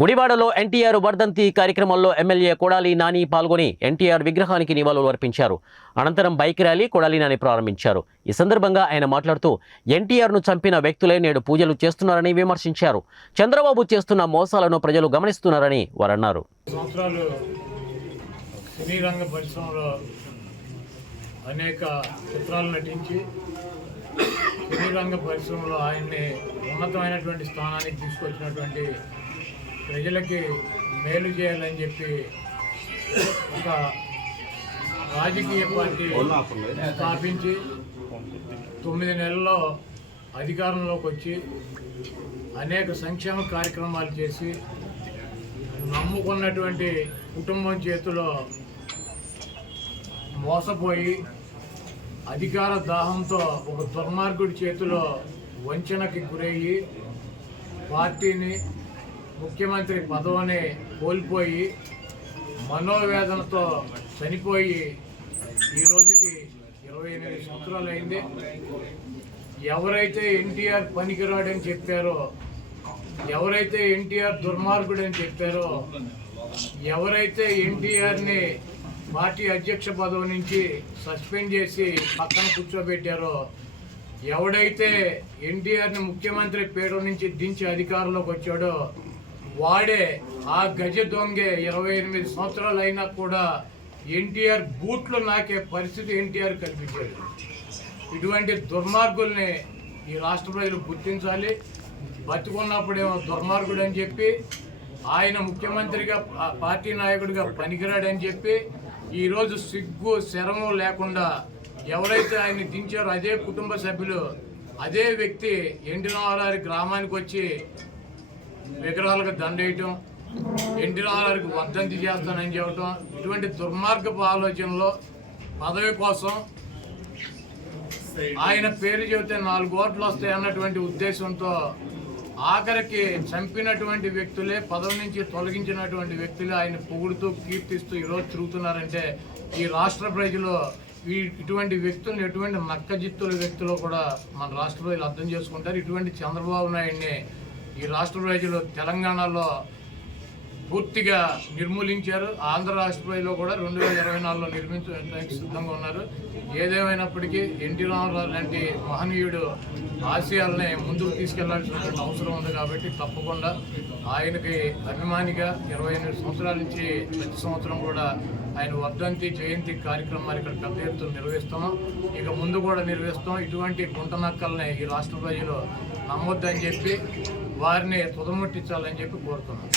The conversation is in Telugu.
గుడివాడలో ఎన్టీఆర్ వర్ధంతి కార్యక్రమంలో ఎమ్మెల్యే కొడాలి నాని పాల్గొని ఎన్టీఆర్ విగ్రహానికి నివాళులు అర్పించారు. అనంతరం బైక్ ర్యాలీ కొడాలి నాని ప్రారంభించారు. ఈ సందర్భంగా ఆయన మాట్లాడుతూ ఎన్టీఆర్ను చంపిన వ్యక్తులే నేడు పూజలు చేస్తున్నారని విమర్శించారు. చంద్రబాబు చేస్తున్న మోసాలను ప్రజలు గమనిస్తున్నారని వారన్నారు. అనేక చిత్రాలు నటించి సినీ రంగ పరిశ్రమలో ఆయన్ని ఉన్నతమైనటువంటి స్థానానికి తీసుకొచ్చినటువంటి ప్రజలకి మేలు చేయాలని చెప్పి ఒక రాజకీయ పార్టీ స్థాపించి తొమ్మిది నెలల్లో అధికారంలోకి వచ్చి అనేక సంక్షేమ కార్యక్రమాలు చేసి నమ్ముకున్నటువంటి కుటుంబం చేతిలో మోసపోయి అధికార దాహంతో ఒక దుర్మార్గుడి చేతిలో వంచనకి గురయ్యి పార్టీని ముఖ్యమంత్రి పదవిని కోల్పోయి మనోవేదనతో చనిపోయి ఈ రోజుకి ఇరవై ఎనిమిది సంవత్సరాలు అయింది ఎవరైతే ఎన్టీఆర్ పనికిరాడని చెప్పారో ఎవరైతే ఎన్టీఆర్ దుర్మార్గుడని చెప్పారో ఎవరైతే ఎన్టీఆర్ని పార్టీ అధ్యక్ష పదవి నుంచి సస్పెండ్ చేసి పక్కన కూర్చోబెట్టారో ఎవడైతే ఎన్టీఆర్ని ముఖ్యమంత్రి పేరు నుంచి దించి అధికారంలోకి వచ్చాడో వాడే ఆ గజ దొంగే ఇరవై ఎనిమిది సంవత్సరాలు అయినా కూడా ఎన్టీఆర్ బూట్లు నాకే పరిస్థితి ఎన్టీఆర్ కల్పించాడు ఇటువంటి దుర్మార్గుల్ని ఈ రాష్ట్ర ప్రజలు గుర్తించాలి. బతుకున్నప్పుడేమో దుర్మార్గుడు అని చెప్పి ఆయన ముఖ్యమంత్రిగా పార్టీ నాయకుడిగా పనికిరాడని చెప్పి ఈరోజు సిగ్గు శరము లేకుండా ఎవరైతే ఆయన్ని దించారో అదే కుటుంబ సభ్యులు అదే వ్యక్తి ఎండినవారి గ్రామానికి వచ్చి విగ్రహాలకు దండేయటం ఎన్టీ రామారావుకి వర్ధంతి చేస్తానని చెప్పటం ఇటువంటి దుర్మార్గపు ఆలోచనలో పదవి కోసం ఆయన పేరు చెబితే నాలుగు ఓట్లు వస్తాయి అన్నటువంటి ఉద్దేశంతో ఆఖరికి చంపినటువంటి వ్యక్తులే పదవి నుంచి తొలగించినటువంటి వ్యక్తులే ఆయన పొగుడుతూ కీర్తిస్తూ ఈరోజు తిరుగుతున్నారంటే ఈ రాష్ట్ర ప్రజలు ఈ ఇటువంటి వ్యక్తులను ఎటువంటి నక్కజిత్తుల వ్యక్తులు కూడా మన రాష్ట్ర ప్రజలు అర్థం చేసుకుంటారు. ఇటువంటి చంద్రబాబు నాయుడిని ఈ రాష్ట్ర ప్రజలు తెలంగాణలో పూర్తిగా నిర్మూలించారు. ఆంధ్ర రాష్ట్రపతిలో కూడా రెండు వేల ఇరవై నాలుగులో నిర్మించడానికి సిద్ధంగా ఉన్నారు. ఏదేమైనప్పటికీ ఎన్టీ రామారావు లాంటి మహనీయుడు ఆశయాలని ముందుకు తీసుకెళ్ళాల్సినటువంటి అవసరం ఉంది కాబట్టి తప్పకుండా ఆయనకి అభిమానిగా ఇరవై ఎనిమిది సంవత్సరాల నుంచి ప్రతి సంవత్సరం కూడా ఆయన వర్ధంతి జయంతి కార్యక్రమాలు ఇక్కడ పెద్ద ఎత్తున నిర్వహిస్తున్నాం. ఇక ముందు కూడా నిర్వహిస్తాం ఇటువంటి గుంటనక్కల్ని ఈ రాష్ట్ర ప్రజలు నమ్మొద్దని చెప్పి వారిని తుదముట్టించాలని చెప్పి కోరుతున్నాం.